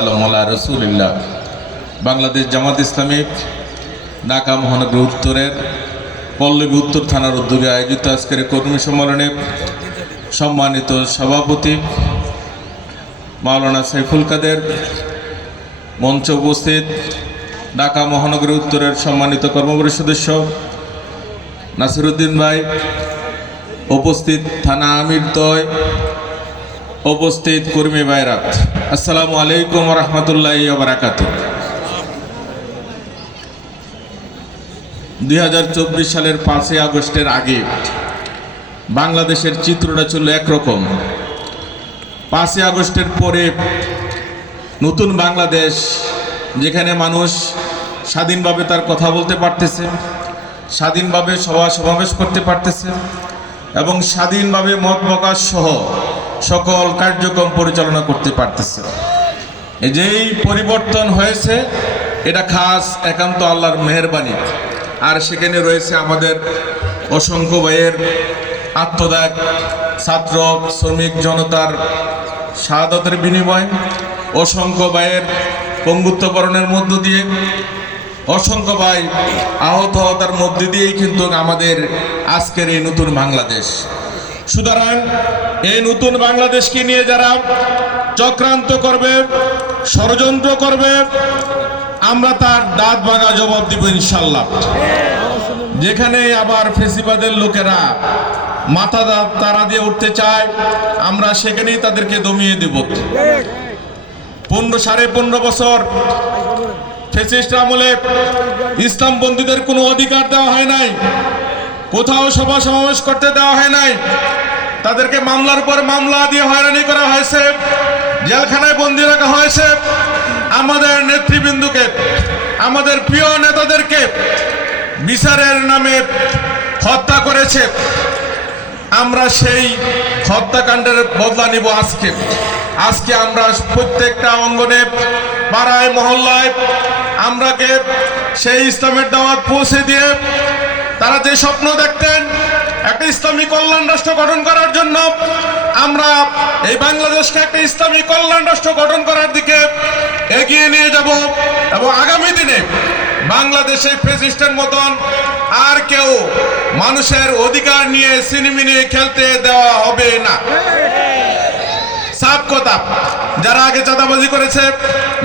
রসুলিল্লাহ বাংলাদেশ জামাত ইসলামী ঢাকা মহানগর উত্তরের পল্লবী উত্তর থানার উদ্যোগে আয়োজিত আজকের কর্মী সম্মেলনে সম্মানিত সভাপতি মাওলানা সাইফুল কাদের, মঞ্চে উপস্থিত ঢাকা মহানগর উত্তরের সম্মানিত কর্মপরিষদ সদস্য নাসিরউদ্দিন ভাই, উপস্থিত থানা আমিরদ্বয়, উপস্থিত কর্মী ভাইরা, আসসালামু আলাইকুম ওয়া রাহমাতুল্লাহি ওয়া বারাকাতুহু। 2024 সালের 5 আগস্টের আগে বাংলাদেশের চিত্রটা ছিল একরকম। 5 আগস্টের পরে নতুন বাংলাদেশ, যেখানে মানুষ স্বাধীনভাবে তার কথা বলতে পারতেছে, স্বাধীনভাবে সভা সমাবেশ করতে পারতেছে এবং স্বাধীনভাবে মত প্রকাশ সহ সকল কার্যক্রম পরিচালনা করতে পারতেছে। এই যেই পরিবর্তন হয়েছে, এটা খাস একান্ত আল্লাহর মেহেরবানি। আর সেখানে রয়েছে আমাদের অসংখ্য ভাইয়ের আত্মত্যাগ, ছাত্র শ্রমিক জনতার শাহাদাতের বিনিময়, অসংখ্য ভাইয়ের পঙ্গুত্বকরণের মধ্য দিয়ে, অসংখ্য ভাই আহত হওয়ার মধ্য দিয়েই কিন্তু আমাদের আজকের এই নতুন বাংলাদেশ। সুতরাং এই নতুন বাংলাদেশকে নিয়ে যারা চক্রান্ত করবে, ষড়যন্ত্র করবে, আমরা তার দাঁত ভাঙা জবাব দিব ইনশাল্লাহ। যেখানে আবার ফেসিবাদের লোকেরা মাথা তারা দিয়ে উঠতে চায়, আমরা সেখানেই তাদেরকে দমিয়ে দেব। 15.5 বছর ফ্যাসিস্ট আমলে ইসলামপন্থীদের কোনো অধিকার দেওয়া হয় নাই, কোথাও সভা সমাবেশ করতে দেওয়া হয় নাই, তাদেরকে মামলার পর মামলা দিয়ে হয়রানি করা হয়েছে, জেলখানায় বন্দী রাখা হয়েছে। আমাদের নেতৃবৃন্দকে, আমাদের প্রিয় নেতাদেরকে বিচারের নামে হত্যা করেছে। আমরা সেই হত্যাকাণ্ডের বদলা নিব আজকে আমরা প্রত্যেকটা অঙ্গনে, পাড়ায় মহল্লায় আমরাকে সেই ইসলামের দাওয়াত পৌঁছে দিয়ে, তারা যে স্বপ্ন দেখতেন একটা ইসলামী কল্যাণ রাষ্ট্র গঠন করার জন্য, আমরা এই বাংলাদেশকে একটা ইসলামী কল্যাণ রাষ্ট্র গঠন করার দিকে এগিয়ে নিয়ে যাব এবং আগামী দিনে বাংলাদেশে ফ্যাসিস্টের মতন আর কেউ মানুষের অধিকার নিয়ে সিনেমিনে খেলতে দেওয়া হবে না। সাফ কথা, যারা আগে চাঁদাবাজি করেছে,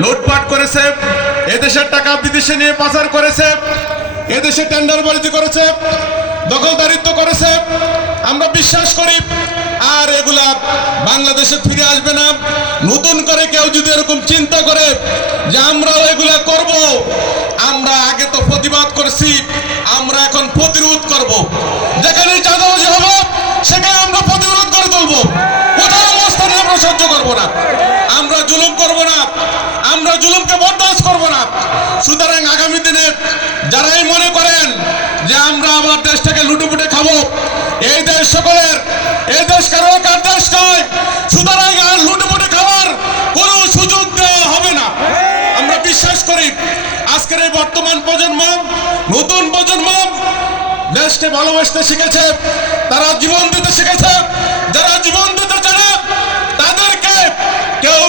লুটপাট করেছে, এদেশের টাকা বিদেশে নিয়ে পাচার করেছে, এদেশে টেন্ডারবাজি করেছে, দখলদারিত্ব করেছে, আমরা বিশ্বাস করি আর এগুলা বাংলাদেশে ফিরে আসবে না। নতুন করে কেউ যদি এরকম চিন্তা করে যে আমরাও এগুলা করব, আমরা আগে তো প্রতিবাদ করেছি, আমরা এখন প্রতিরোধ করব। যেখানে চাঁদাবাজি হবে সেখানে আমরা প্রতিরোধ করে তুলবো। কোথাও অবস্থানে আমরা সহ্য করবো না, আমরা জুলুম করব না, আমরা জুলুমকে বরদাস্ত করব না। সুতরাং আগামী দিনে যারাই মনে করেন যে আমরা আমার দেশটাকে লুটুপুটে খাবো, এই দেশ সকলের, এই দেশ কারো একার দেশ নয়। সুতরাং আর লুটুপুটে খাওয়ার কোনো সুযোগ দেওয়া হবে না। আমরা বিশ্বাস করি আজকের এই বর্তমান প্রজন্ম, নতুন প্রজন্ম দেশকে ভালোবাসতে শিখেছে, তারা জীবন দিতে শিখেছে। যারা জীবন দিতে জানে তাদেরকে কেউ